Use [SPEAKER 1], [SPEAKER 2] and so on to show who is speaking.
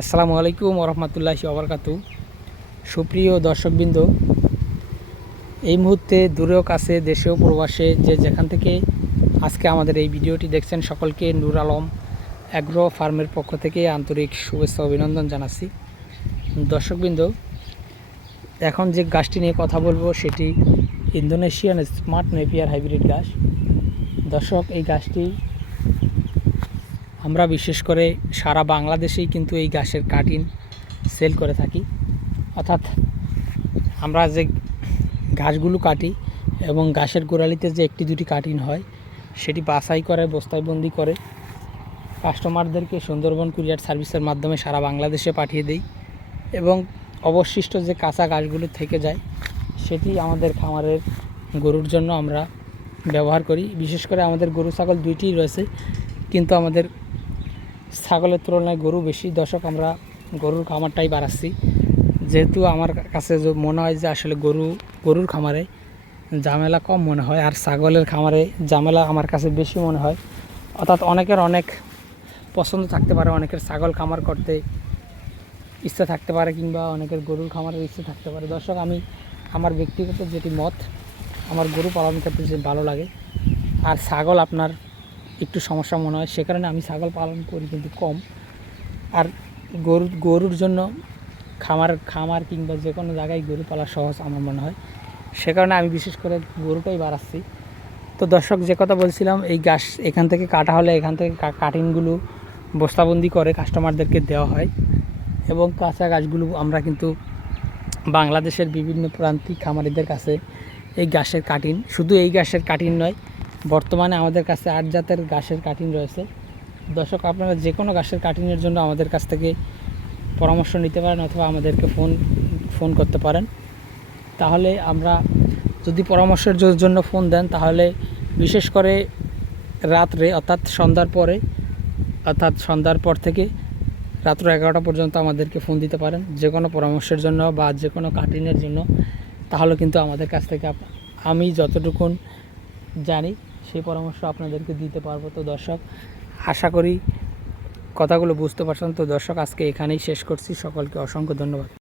[SPEAKER 1] আসসালামু আলাইকুম ওরহমতুল্লাহি ওবরকাতু। সুপ্রিয় দর্শকবৃন্দ, এই মুহূর্তে দূরেও কাছে দেশেও প্রবাসে যে যেখান থেকে আজকে আমাদের এই ভিডিওটি দেখছেন সকলকে নূর আলম অ্যাগ্রো ফার্মের পক্ষ থেকে আন্তরিক শুভেচ্ছা অভিনন্দন জানাচ্ছি। দর্শকবৃন্দ, এখন যে গাছটি নিয়ে কথা বলব সেটি ইন্দোনেশিয়ান স্মার্ট নেপিয়ার হাইব্রিড গাছ। দর্শক, এই গাছটি আমরা বিশেষ করে সারা বাংলাদেশেই কিন্তু এই গাছের কাটিং সেল করে থাকি। অর্থাৎ আমরা যে ঘাসগুলো কাটি এবং ঘাসের গোড়ালিতে যে একটি দুটি কাটিন হয়, সেটি বাছাই করে বস্তায় বন্দি করে, কাস্টমারদেরকে সুন্দরবন কুরিয়ার সার্ভিসের মাধ্যমে সারা বাংলাদেশে পাঠিয়ে দেই এবং অবশিষ্ট যে কাঁচা গাছগুলো থেকে যায়, সেটি আমাদের খামারের গরুর জন্য আমরা ব্যবহার করি। বিশেষ করে আমাদের গরু ছাগল দুইটিই রয়েছে। কিন্তু আমাদের ছাগলের তুলনায় গরু বেশি। দর্শক, আমরা গরুর খামারটাই বাড়াচ্ছি। যেহেতু আমার কাছে মনে হয় যে আসলে গরু, গরুর খামারে ঝামেলা কম মনে হয়, আর ছাগলের খামারে ঝামেলা আমার কাছে বেশি মনে হয়। অর্থাৎ অনেকের অনেক পছন্দ থাকতে পারে, অনেকের ছাগল খামার করতে ইচ্ছা থাকতে পারে, কিংবা অনেকের গরুর খামারের ইচ্ছে থাকতে পারে। দর্শক, আমি আমার ব্যক্তিগত যেটি মত, আমার গরু পালন করতে যে ভালো লাগে, আর ছাগল আপনার একটু সমস্যা মনে হয়। সে কারণে আমি ছাগল পালন করি কিন্তু কম। আর গরু, গরুর জন্য খামার খামার কিংবা যে কোনো জায়গায় গরু পালা সহজ আমার মনে হয়। সে কারণে আমি বিশেষ করে গরুটাই বাড়াচ্ছি। তো দর্শক, যে কথা বলছিলাম, এই গাছ এখান থেকে কাটা হলে এখান থেকে কাটিংগুলো বস্তাবন্দি করে কাস্টমারদেরকে দেওয়া হয়। এবং কাঁচা গাছগুলো আমরা কিন্তু বাংলাদেশের বিভিন্ন প্রান্তিক খামারিদের কাছে এই গাছের কাটিং, শুধু এই গাছের কাটিং নয় বর্তমানে আমাদের কাছে আট জাতের গাছের কাটিং রয়েছে। দর্শক, আপনারা যে কোনো গাছের কাটিংয়ের জন্য আমাদের কাছ থেকে পরামর্শ নিতে পারেন অথবা আমাদেরকে ফোন ফোন করতে পারেন। তাহলে আমরা যদি পরামর্শের জন্য ফোন দেন, তাহলে বিশেষ করে রাত্রে, অর্থাৎ সন্ধ্যার পরে, অর্থাৎ সন্ধ্যার পর থেকে রাত্র এগারোটা পর্যন্ত আমাদেরকে ফোন দিতে পারেন। যে কোনো পরামর্শের জন্য বা যে কোনো কাটিংয়ের জন্য। তাহলে কিন্তু আমাদের কাছ থেকে আমি যতটুকুন জানি সেই পরামর্শ আপনাদেরকে দিতে পারব। তো দর্শক, আশা করি কথাগুলো বুঝতে পারছেন। তো দর্শক, আজকে এখানেই শেষ করছি। সকলকে অসংখ্য ধন্যবাদ।